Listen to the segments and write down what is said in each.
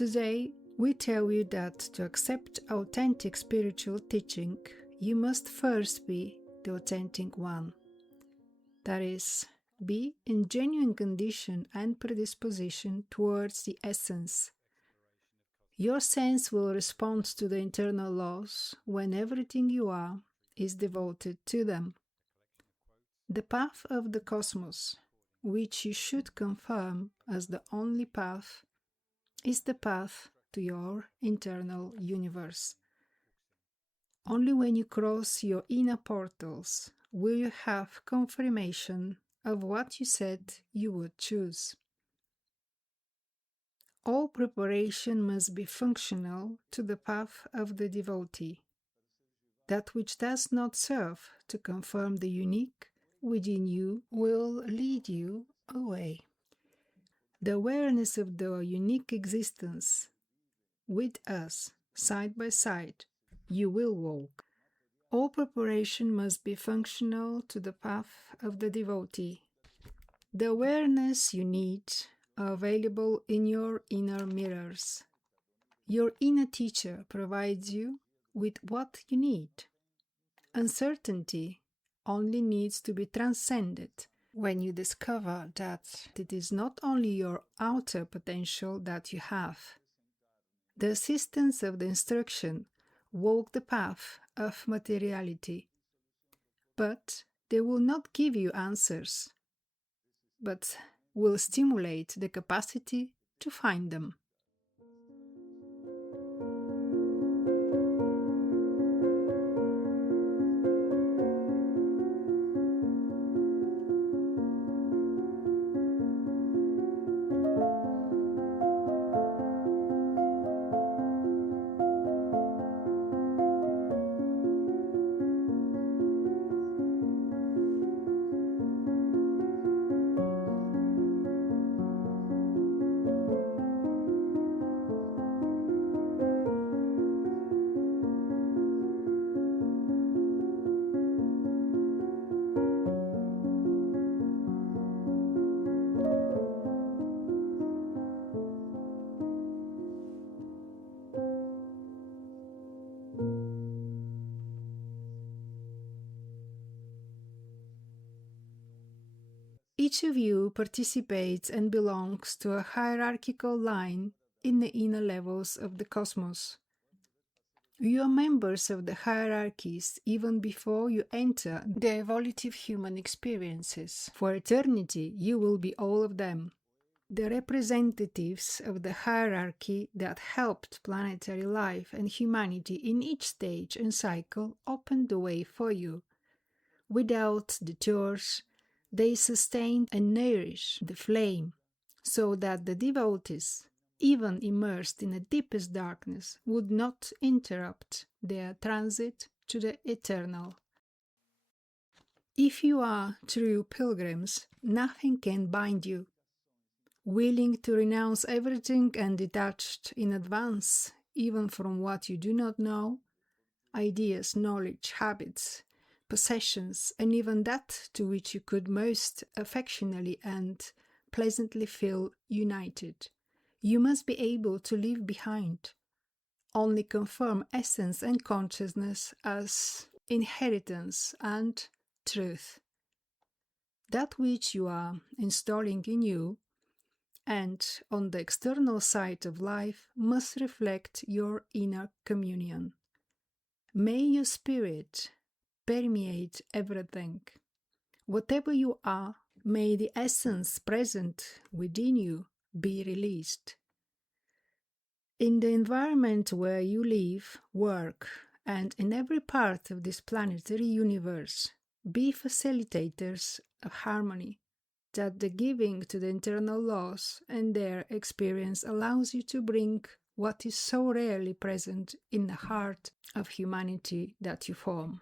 Today, we tell you that to accept authentic spiritual teaching, you must first be the authentic one. That is, be in genuine condition and predisposition towards the essence. Your sense will respond to the internal laws when everything you are is devoted to them. The path of the cosmos, which you should confirm as the only path, is the path to your internal universe. Only when you cross your inner portals will you have confirmation of what you said you would choose. All preparation must be functional to the path of the devotee. That which does not serve to confirm the unique within you will lead you away. The awareness of the unique existence with us, side by side, you will walk. All preparation must be functional to the path of the devotee. The awareness you need are available in your inner mirrors. Your inner teacher provides you with what you need. Uncertainty only needs to be transcended when you discover that it is not only your outer potential that you have. The assistance of the instruction walk the path of materiality, but they will not give you answers, but will stimulate the capacity to find them. Each of you participates and belongs to a hierarchical line in the inner levels of the cosmos. You are members of the hierarchies even before you enter the evolutive human experiences. For eternity, you will be all of them. The representatives of the hierarchy that helped planetary life and humanity in each stage and cycle opened the way for you. Without detours, they sustain and nourish the flame, so that the devotees, even immersed in the deepest darkness, would not interrupt their transit to the eternal. If you are true pilgrims, nothing can bind you. Willing to renounce everything and detached in advance, even from what you do not know, ideas, knowledge, habits, possessions, and even that to which you could most affectionately and pleasantly feel united, you must be able to leave behind. Only confirm essence and consciousness as inheritance and truth. That which you are installing in you and on the external side of life must reflect your inner communion. May your spirit permeate everything. Whatever you are, may the essence present within you be released. In the environment where you live, work, and in every part of this planetary universe, be facilitators of harmony, that the giving to the internal laws and their experience allows you to bring what is so rarely present in the heart of humanity that you form.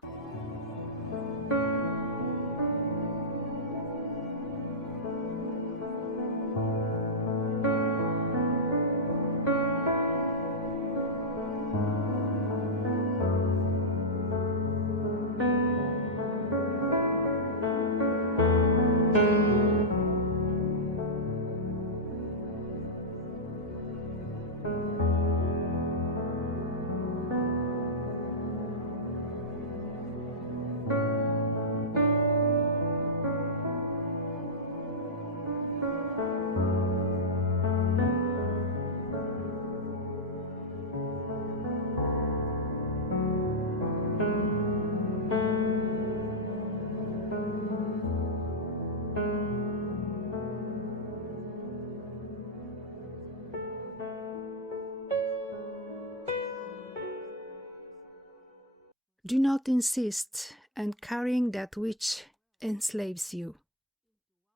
not insist on carrying that which enslaves you.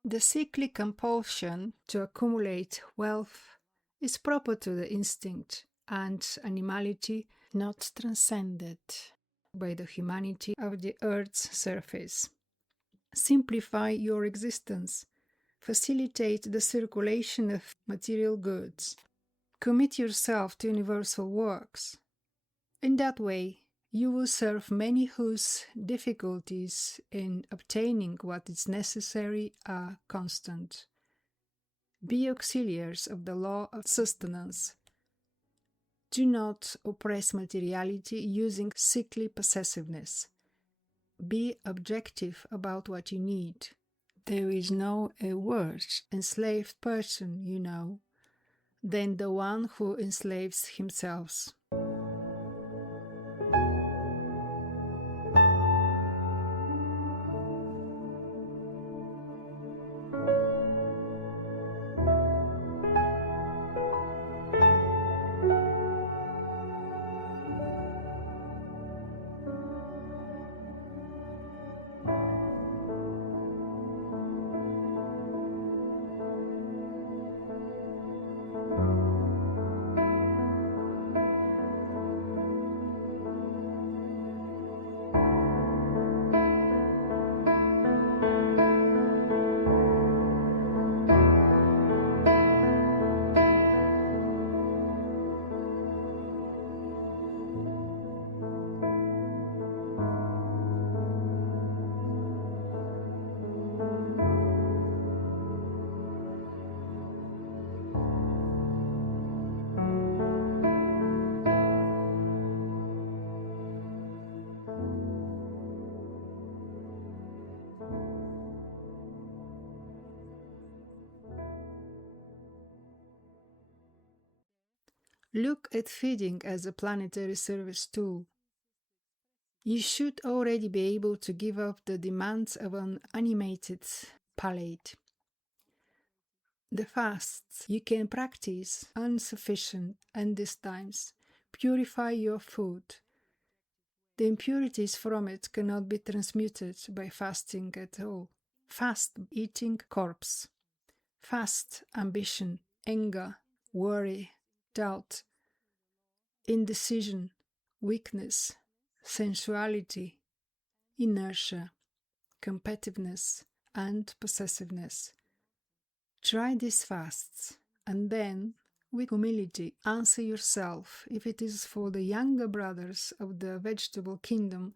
The sickly compulsion to accumulate wealth is proper to the instinct and animality not transcended by the humanity of the earth's surface. Simplify your existence. Facilitate the circulation of material goods. Commit yourself to universal works. In that way, you will serve many whose difficulties in obtaining what is necessary are constant. Be auxiliaries of the law of sustenance. Do not oppress materiality using sickly possessiveness. Be objective about what you need. There is no a worse enslaved person, you know, than the one who enslaves himself. Look at feeding as a planetary service tool. You should already be able to give up the demands of an animated palate. The fasts you can practice insufficient, and these times purify your food. The impurities from it cannot be transmuted by fasting at all. Fast eating corpse. Fast ambition, anger, worry, doubt, indecision, weakness, sensuality, inertia, competitiveness, and possessiveness. Try these fasts, and then, with humility, answer yourself if it is for the younger brothers of the vegetable kingdom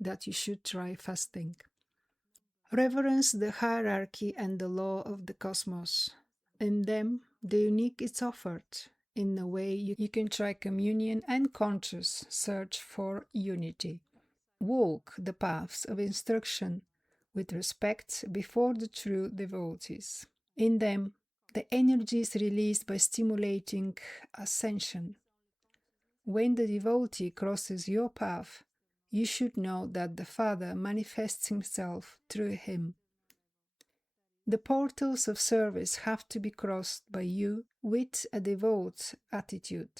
that you should try fasting. Reverence the hierarchy and the law of the cosmos. In them, the unique is offered. In a way, you can try communion and conscious search for unity. Walk the paths of instruction with respect before the true devotees. In them, the energy is released by stimulating ascension. When the devotee crosses your path, you should know that the Father manifests himself through him. The portals of service have to be crossed by you with a devout attitude.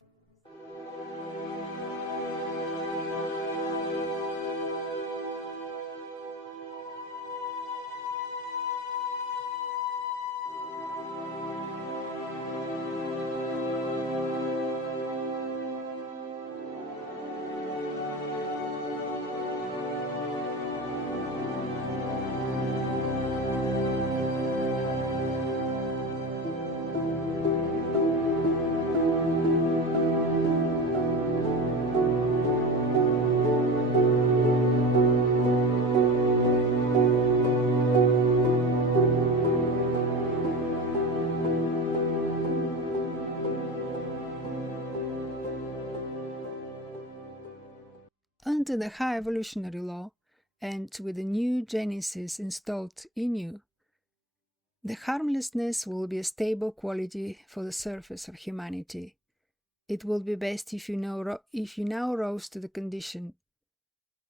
Under the high evolutionary law, and with the new genesis installed in you, the harmlessness will be a stable quality for the surface of humanity. It will be best if you now rose to the condition.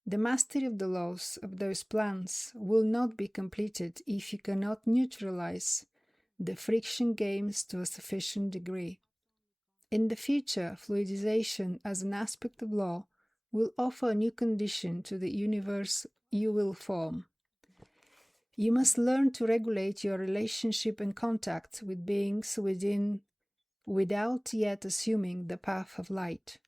The mastery of the laws of those plans will not be completed if you cannot neutralize the friction games to a sufficient degree. In the future, fluidization as an aspect of law will offer a new condition to the universe you will form. You must learn to regulate your relationship and contact with beings within without yet assuming the path of light.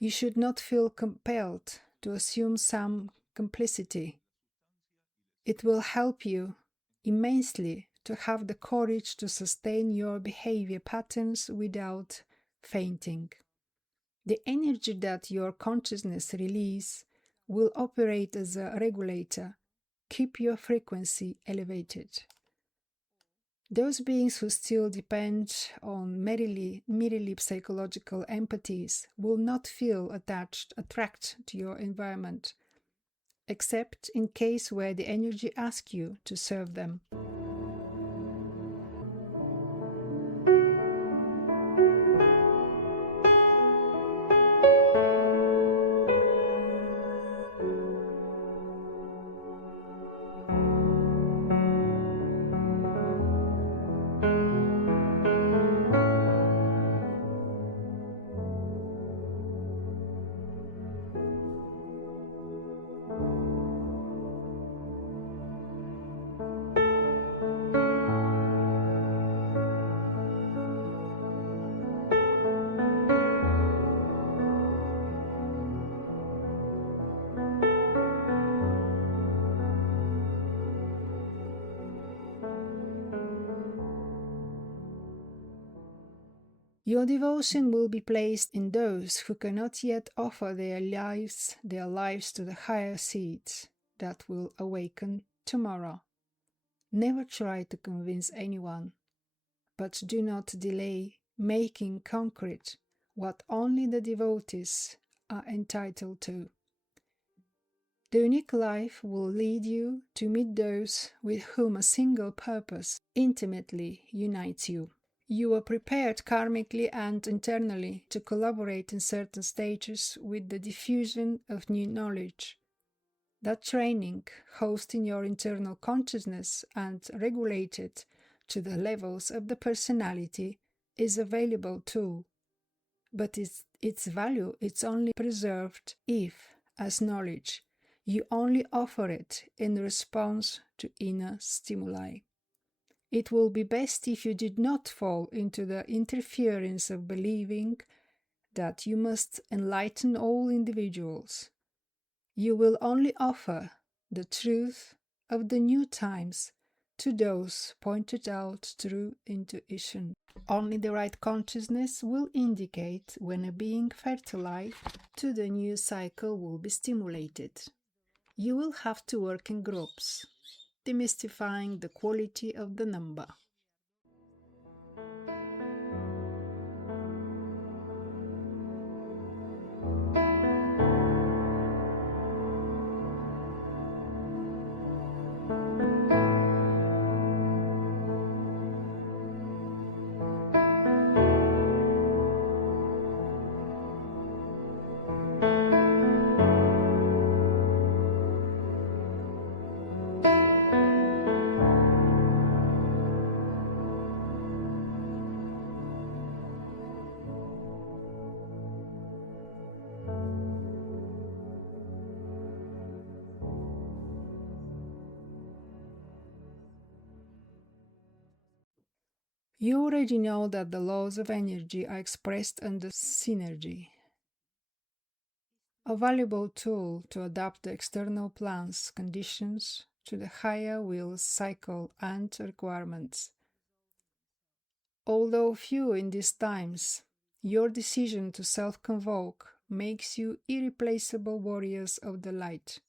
You should not feel compelled to assume some complicity. It will help you immensely to have the courage to sustain your behavior patterns without fainting. The energy that your consciousness releases will operate as a regulator. Keep your frequency elevated. Those beings who still depend on merely psychological empathies will not feel attracted to your environment, except in case where the energy asks you to serve them. Your devotion will be placed in those who cannot yet offer their lives to the higher seeds that will awaken tomorrow. Never try to convince anyone, but do not delay making concrete what only the devotees are entitled to. The unique life will lead you to meet those with whom a single purpose intimately unites you. You are prepared karmically and internally to collaborate in certain stages with the diffusion of new knowledge. That training, housed in your internal consciousness and regulated to the levels of the personality, is available too. But its value is only preserved if, as knowledge, you only offer it in response to inner stimuli. It will be best if you did not fall into the interference of believing that you must enlighten all individuals. You will only offer the truth of the new times to those pointed out through intuition. Only the right consciousness will indicate when a being fertilized to the new cycle will be stimulated. You will have to work in groups, demystifying the quality of the number. You already know that the laws of energy are expressed under synergy, a valuable tool to adapt the external plan's conditions to the higher will's cycle and requirements. Although few in these times, your decision to self-convoke makes you irreplaceable warriors of the light.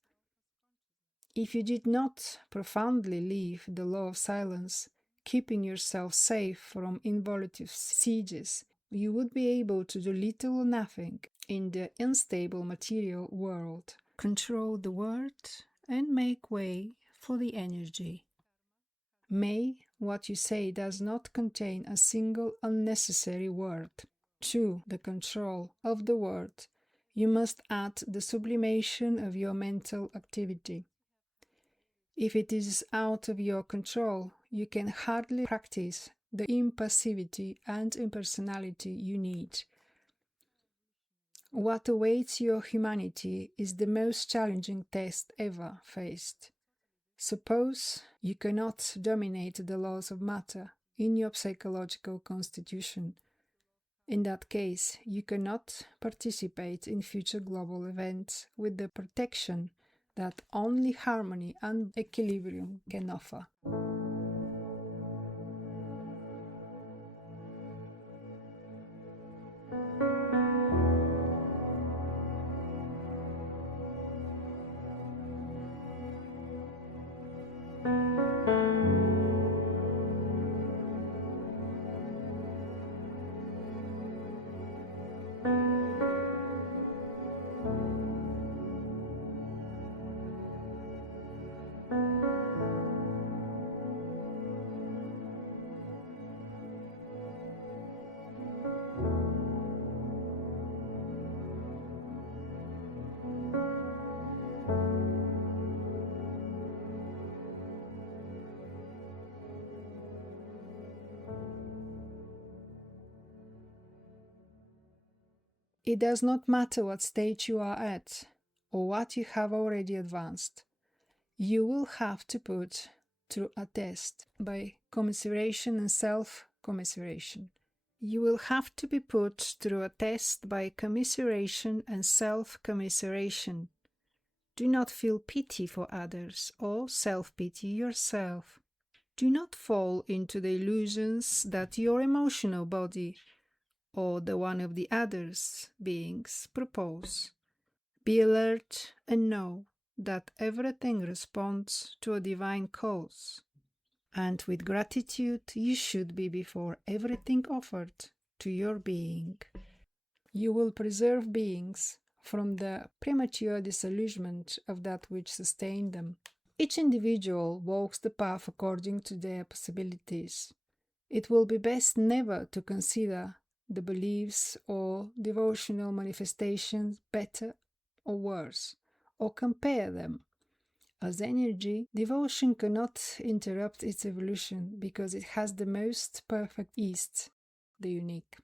If you did not profoundly live the law of silence, keeping yourself safe from involutive sieges, you would be able to do little or nothing in the unstable material world, control the word, and make way for the energy. May what you say does not contain a single unnecessary word. To the control of the word, you must add the sublimation of your mental activity. If it is out of your control, you can hardly practice the impassivity and impersonality you need. What awaits your humanity is the most challenging test ever faced. Suppose you cannot dominate the laws of matter in your psychological constitution. In that case, you cannot participate in future global events with the protection that only harmony and equilibrium can offer. It does not matter what stage you are at or what you have already advanced. You will have to put through a test by commiseration and self-commiseration. You will have to be put through a test by commiseration and self-commiseration. Do not feel pity for others or self-pity yourself. Do not fall into the illusions that your emotional body or the one of the others beings propose. Be alert and know that everything responds to a divine cause, and with gratitude you should be before everything offered to your being. You will preserve beings from the premature disillusionment of that which sustained them. Each individual walks the path according to their possibilities. It will be best never to consider the beliefs or devotional manifestations better or worse, or compare them. As energy, devotion cannot interrupt its evolution because it has the most perfect East, the unique.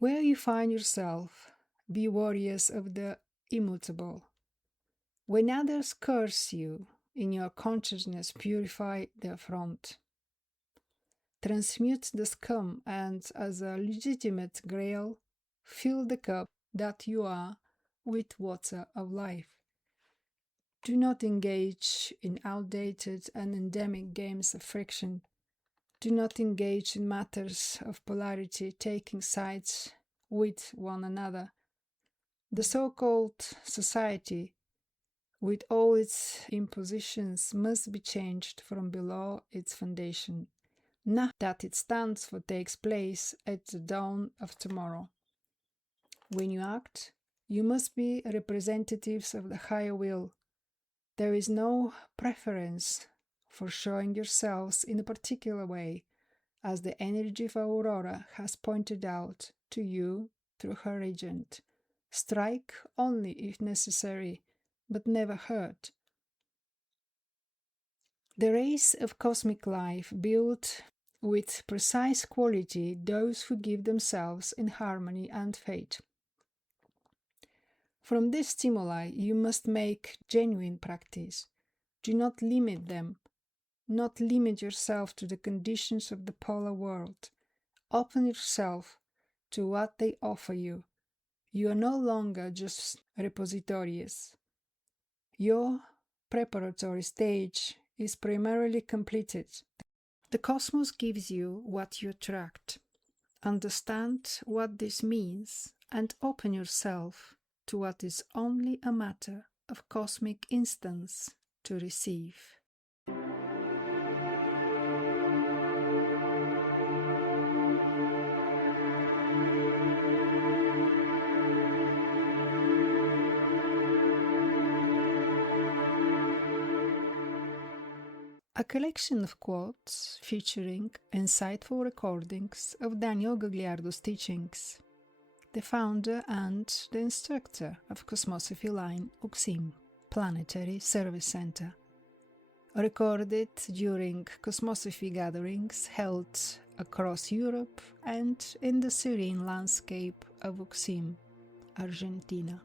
Where you find yourself, be warriors of the immutable. When others curse you, in your consciousness purify the affront. Transmute the scum and, as a legitimate grail, fill the cup that you are with water of life. Do not engage in outdated and endemic games of friction. Do not engage in matters of polarity, taking sides with one another. The so-called society, with all its impositions, must be changed from below its foundation. Not that it stands for takes place at the dawn of tomorrow. When you act, you must be representatives of the higher will. There is no preference for showing yourselves in a particular way, as the energy of Aurora has pointed out to you through her agent. Strike only if necessary, but never hurt. The race of cosmic life build with precise quality those who give themselves in harmony and fate. From this stimuli you must make genuine practice. Do not limit them. Not limit yourself to the conditions of the polar world. Open yourself to what they offer you. You are no longer just repositories. Your preparatory stage is primarily completed. The cosmos gives you what you attract. Understand what this means and open yourself to what is only a matter of cosmic instance to receive. A collection of quotes featuring insightful recordings of Daniel Gagliardo's teachings, the founder and the instructor of Cosmosophy line UXIM, Planetary Service Center, recorded during Cosmosophy gatherings held across Europe and in the serene landscape of UXIM, Argentina.